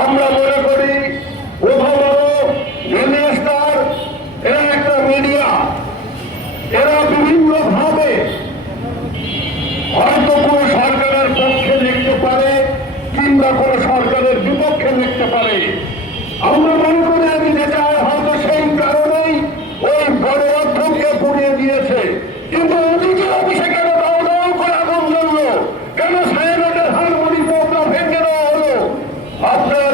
আমরা মনে করি মিনিস্টার এরা একটা মিডিয়া। এরা বিভিন্ন ভাবে হয়তো কোন সরকারের পারে কিংবা কোন সরকারের বিপক্ষে লিখতে পারে। আমরা মনে আপনারা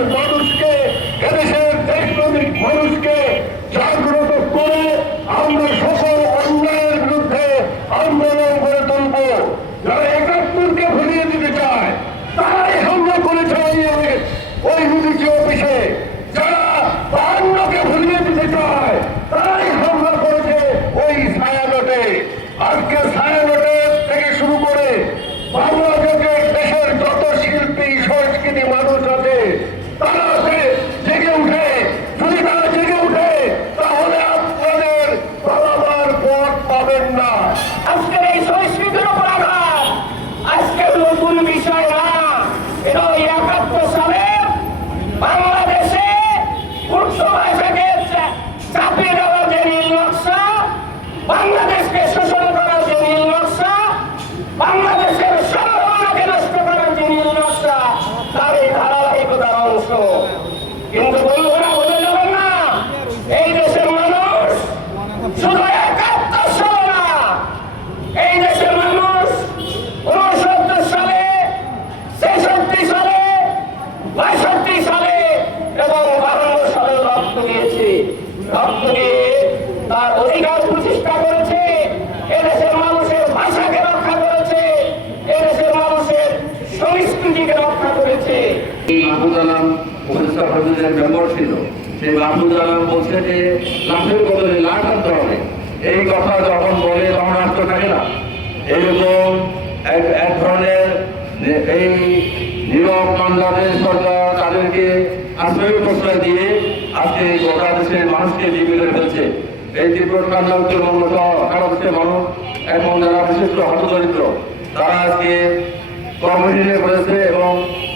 প্রগতিশীল মানুষকে, এদেশের মানুষকে জাগ্রত করে আমরা সকল অন্যায়ের বিরুদ্ধে আন্দোলন করে তুলব। যারা ভুলিয়ে দিতে চায়, তারাই হামলা করেছে ওই হুদিজি অফিসে যারা বাহান্নকে ভুলিয়ে দিতে চায় তারাই হামলা করেছে ওই ছায়ানটে আজকে ছায়ানটে থেকে শুরু করে বাংলাদেশের দেশের যত শিল্পী সংস্কৃতি মানুষ আছে তারা যে- জেগে উঠে যদি তারা জেগে উঠে তাহলে আপনাদের পালাবার পথ পাবেন না আজকের এই সংস্কৃতির উপর আঘাত আজকের নতুন বিষয় না এটা ওই একাত্তর সালে বাংলাদেশে উর্দু ভাষাকে চা- চাপিয়ে দেওয়ার যে নীল নকশা বাংলাদেশকে শোষণ করার যে নীল নকশা বাংলাদেশের সম্ভাবনাকে নষ্ট করার যে নীল নকশা তার এই ধারাবাহিকতার অংশ কিন্তু বন্ধুরা বলে যাবেন না এই দেশের মানুষ শুধু একাত্তর সালে না এই দেশের মানুষ উনসত্তর সালে ছেষট্টি সালে বাষট্টি সালে এবং বাহান্ন সালে রক্ত দিয়েছে রক্ত দিয়ে তার অধিকার প্রতিষ্ঠা করেছে এদেশের মানুষের ভাষাকে রক্ষা করেছে এদেশের মানুষের সংস্কৃতিকে রক্ষা করেছে। এই মাহমুদ আলম উপদেষ্টা পরিষদের মেম্বার ছিল। সেই মাহমুদ আলম বলছে যে, লাশের বদলে লাশ আনতে হবে। এই কথা যখন বলে তখন রাষ্ট্র থাকে না। এরকম এক এক ধরনের এই নীরব বাংলাদেশ সরকার তাদেরকে আশ্রয় প্রশ্রয় দিয়ে আজকে গোটা দেশের মানুষকে জীবিত ফেলছে এই তীব্র ঠান্ডা উত্তরবঙ্গ সারা দেশের মানুষ এবং যারা বিশিষ্ট হতদরিদ্র, তারা আজকে কর্মসূচি করেছে এবং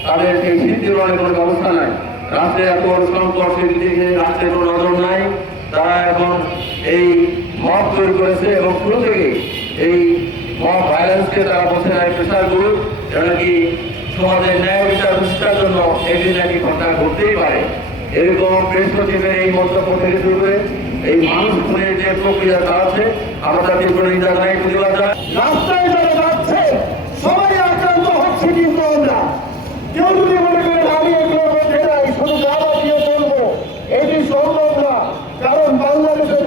তাদের সেই সিদ্ধি গ্রহণের কোনো ব্যবস্থা নাই। রাষ্ট্রে এত সংকট সেদিকে রাষ্ট্রের কোনো নজর নাই। তারা এখন এই মত তৈরি করেছে এবং শুরু থেকে এই মব ভায়োলেন্সকে তারা বসে না প্রেশার গ্রুপ এটা নাকি সমাজের ন্যায় বিচার প্রতিষ্ঠার জন্য একদিন নাকি ঘটনা ঘটতেই পারে। এরকম সচিবের এই মন্তব্য থেকে শুরু করে এই মানুষ খুনের যে প্রক্রিয়া চালাচ্ছে আমরা তাদের কোনো নিন্দা জানাই প্রতিবাদ রাস্তায়